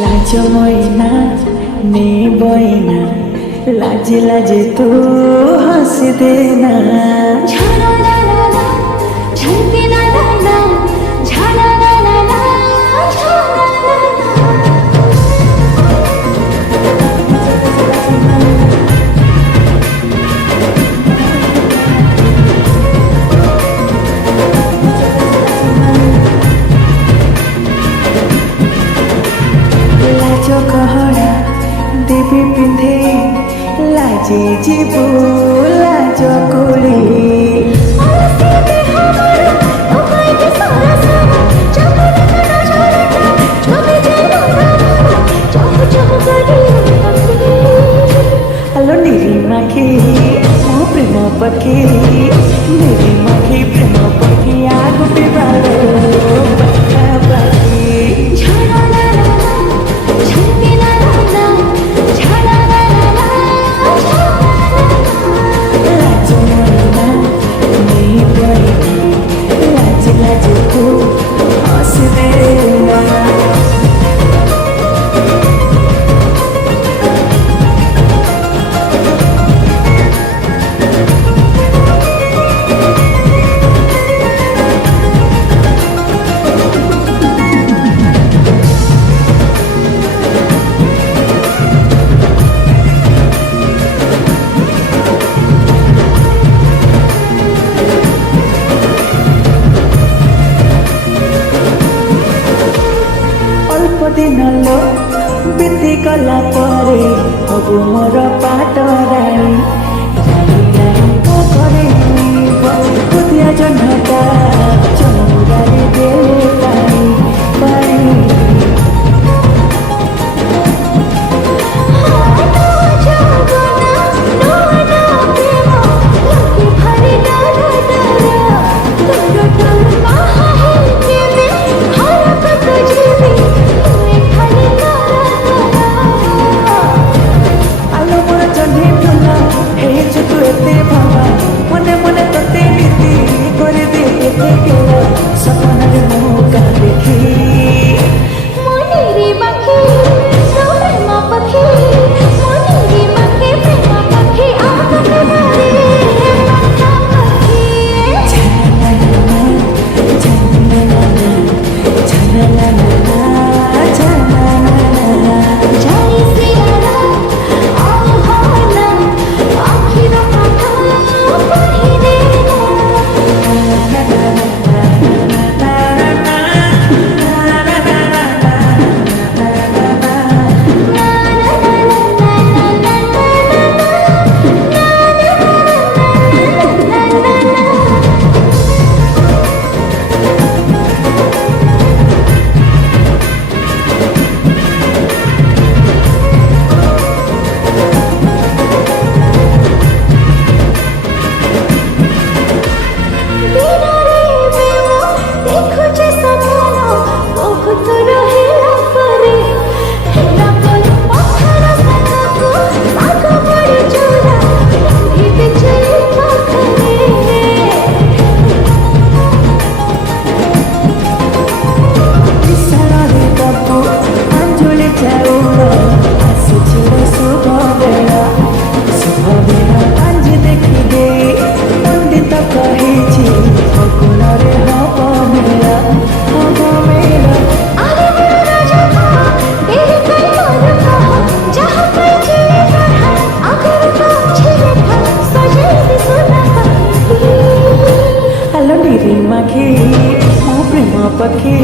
লাজ মইনা নে বইনা লাজে লাজে তু হাসি দেনা ঝালা লা লা লা ঝলকে লা লা লা ঝালা লা লা লা ঝালা লা লা লাজ গহনা দেবী পিন্ধে লাজে ଯିବୁ লাজ কুলি আলো নিরিমাখি ମୋ ପ୍ରେମ ପକ୍ଷୀ ନିରିମାଖି ପ୍ରେମ ପକ୍ଷୀ ଆଗକୁ ବାଲୋ ପାଖାପାଖି ঝালা লা লা লা ঝলকে লা লা লা ঝালা লা লা লা ঝালা লা লা লাজ মইনা নে বইনা লাজ লাজ তু ହସି ଦେନା অল্প দিন লো বিতি গলা পরে হবু মোর পাটরাণী রানী রানী ঘরে বুধিয়া জহ্নটা চৌরারে দেলে পানি পানি আলো মোর জহ্নি ফুল ହେଇଛୁ ତୁ ଏତେ ଭଲ ମନେ ମନେ ତତେ ନୀତି କରିଦେ ଏତେ ଗେଲ ସପନରେ ମୁଁ କା ଦେଖି মনিরি মাখি প্রেম পাখি মনিরি মাখি প্রেম পাখি আকাশে বাড়ি পাখা পাখি যাই সিয়ারা আহানা আখির কথা কহিলে দেখুছে সপন বহুত রহিলা পরে হেলা পর পথর সাগକୁ সাগ পড়ে চোরা ভিতে চলে পাখরে ବିଶାଳରେ ଦବୁ ଆଞ୍ଜୁଳି ଚାଉଳ ଆସିଛି ଶୁଭ ବେଳ ଆଞ୍ଜି ଦେଖିଦେ ପଣ୍ଡିତ କହିଛି ଫଗୁଣରେ ହବ ମେଳା আরে মেরা রাজা দেরি কই তোর কহ যাহা পাইছি পড়া আগর কাছে লেখা সজাই দি সোনা পাখি আলো নিরিমাখি ମୋ ପ୍ରେମ ପକ୍ଷୀ